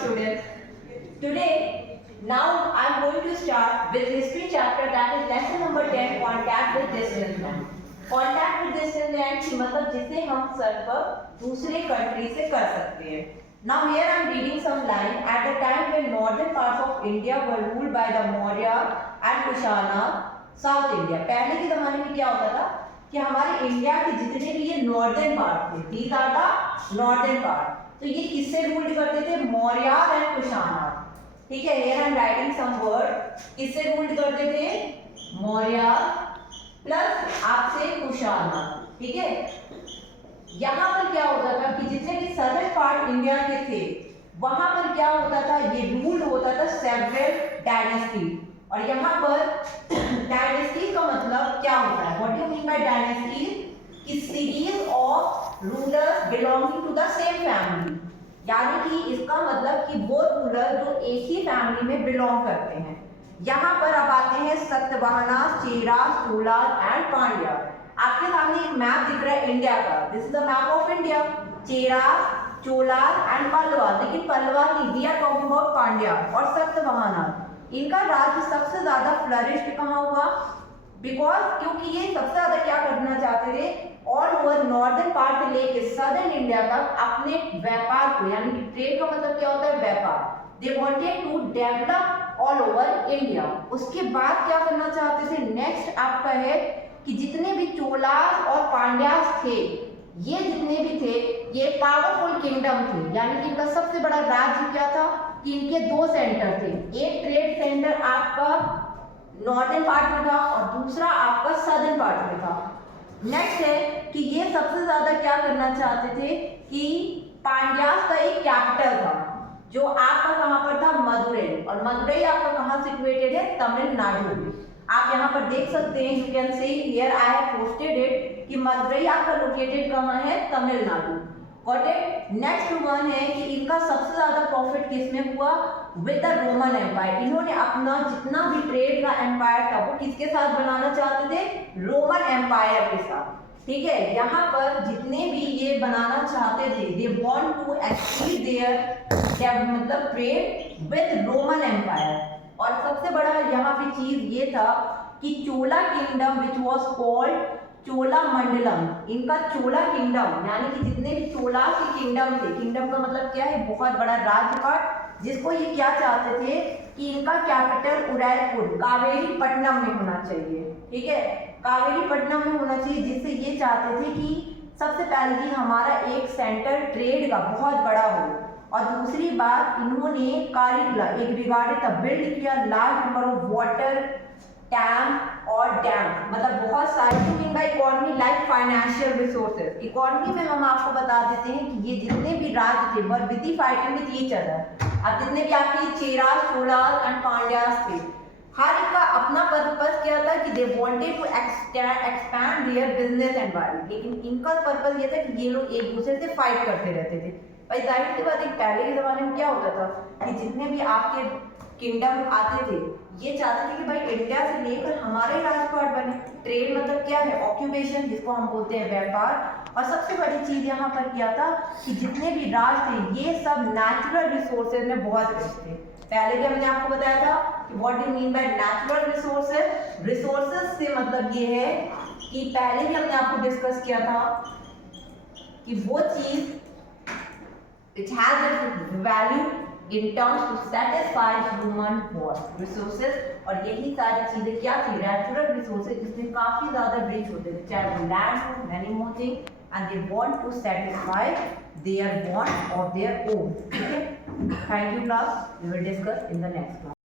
students. Today, now I am going to start with history chapter, that is lesson number 10, contact with distant land. Contact with distant land की मतलब जिसे हम सफर दूसरे country से कर सकते हैं. Now here I am reading some line. At the time when northern parts of India were ruled by the Maurya and Kushana, South India. पहले के जमाने में क्या होता था कि हमारे इंडिया के जितने भी ये नॉर्दर्न पार्ट थे, these are the northern part. तो ये किससे रूल करते थे? मौर्य एंड कुशाना. ठीक है, here I am writing some word. किससे रूल करते थे? मौर्य प्लस आपसे कुशाना. ठीक है, यहाँ पर क्या होता था कि जितने भी सदर्न पार्ट इंडिया के थे वहां पर क्या होता था, ये रूल होता था सेवरल डायनेस्टी. और यहाँ पर डायनेस्टी का मतलब क्या होता है? What do you mean by dynasty? कि series of rulers belonging to the same family. यानी कि इसका मतलब कि वो रूलर जो एक ही फैमिली में बिलोंग करते हैं. यहाँ पर अब आते हैं सतवाहना, चेरा, चोलार एंड पांड्या. आपके सामने एक मैप दिख रहा है इंडिया का. This is the map of India. Chera, Cholar and Pallava. लेकिन पल्लवा की we are talking about Pandya और सतवाहना. इनका राज्य सबसे ज्यादा फ्लरिश्ड कहाँ हुआ? बिकॉज क्योंकि ये सबसे ज्यादा क्या करना चाहते थे, ऑल ओवर नॉर्दर्न पार्ट से लेके सदर्न इंडिया तक अपने व्यापार को, यानी कि ट्रेड का मतलब क्या होता है? व्यापार. They wanted to develop all over India. उसके बाद क्या करना चाहते थे? नेक्स्ट आपका है कि जितने भी चोलास और पांड्यास थे, ये जितने भी थे ये पावरफुल किंगडम थे. यानी कि इनका सबसे बड़ा राज्य क्या था कि इनके दो सेंटर थे. एक ट्रेड सेंटर आपका नॉर्दर्न पार्ट में था और दूसरा आपका सदर्न पार्ट में था. नेक्स्ट है कि ये सबसे ज्यादा क्या करना चाहते थे कि पांड्यास का एक कैपिटल था जो आपका कहां पर था? मदुरई. और मदुरई आपका कहां सिचुएटेड है? तमिलनाडु में. आप यहाँ पर देख सकते हैं, you can see here I have posted it कि मदुरई आपका लोकेटेड कहाँ है? Tamil Nadu. Got it. Next one है कि इनका सबसे ज्यादा प्रॉफिट किसमें हुआ? With the Roman empire. इन्होंने अपना जितना भी ट्रेड का एम्पायर था वो किसके साथ बनाना चाहते थे? रोमन एम्पायर के साथ. ठीक है, यहाँ पर जितने भी ये बनाना चाहते थे, they want to expand their मतलब ट्रेड विद रोमन एम्पायर. और सबसे बड़ा यहाँ पे चीज ये था कि Chola kingdom which was called Chola Mandalam. इनका चोला किंगडम यानी कि जितने भी चोला के किंगडम थे, किंगडम का मतलब क्या है? बहुत बड़ा राज्यपाट. जिसको ये क्या चाहते थे कि इनका कैपिटल उदयपुर कावेरी पट्टनम में होना चाहिए. ठीक है, कावेरी पट्टनम में होना चाहिए. जिससे ये चाहते थे कि सबसे पहले कि हमारा एक सेंटर ट्रेड का बहुत बड़ा हो. और दूसरी बात, इन्होंने कारिकला एक रिगार्डेड बिल्ड किया large number of water tank और डैम. मतलब बहुत सारे mean by economy like financial resources. Economy में हम आपको बता देते हैं कि ये जितने भी राज्य थे were with fighting with each other. अब जितने भी आपकी चेरा, चोलास एंड पांड्यास थे, हर एक का अपना पर्पस क्या था कि they wanted to expand their business environment. लेकिन इनका पर्पस ये था कि ये लोग एक दूसरे से फाइट करते रहते थे. भाई जाहिर सी बात है, पहले के जमाने में क्या होता था कि जितने भी आपके किंगडम आते थे ये चाहते थे कि भाई इंडिया से लेकर हमारे राजपाट बने. ट्रेड मतलब क्या है? ऑक्यूपेशन, जिसको हम बोलते हैं व्यापार. और सबसे बड़ी चीज यहाँ पर क्या था कि जितने भी राज थे ये सब नेचुरल रिसोर्सेज में बहुत रिच थे. पहले भी हमने आपको बताया था कि what do mean by natural resources. Resources से मतलब ये है कि पहले भी हमने आपको डिस्कस किया था कि वो चीज it has its value in terms to satisfy human want resources. और यही सारी चीजें क्या थी? नेचुरल रिसोर्सेज, जिसमें काफी ज्यादा रिच होते थे, चाहे वो लैंड हो, many more thing, and they want to satisfy their want of their own. ठीक है, thank you class. We will discuss in the next class.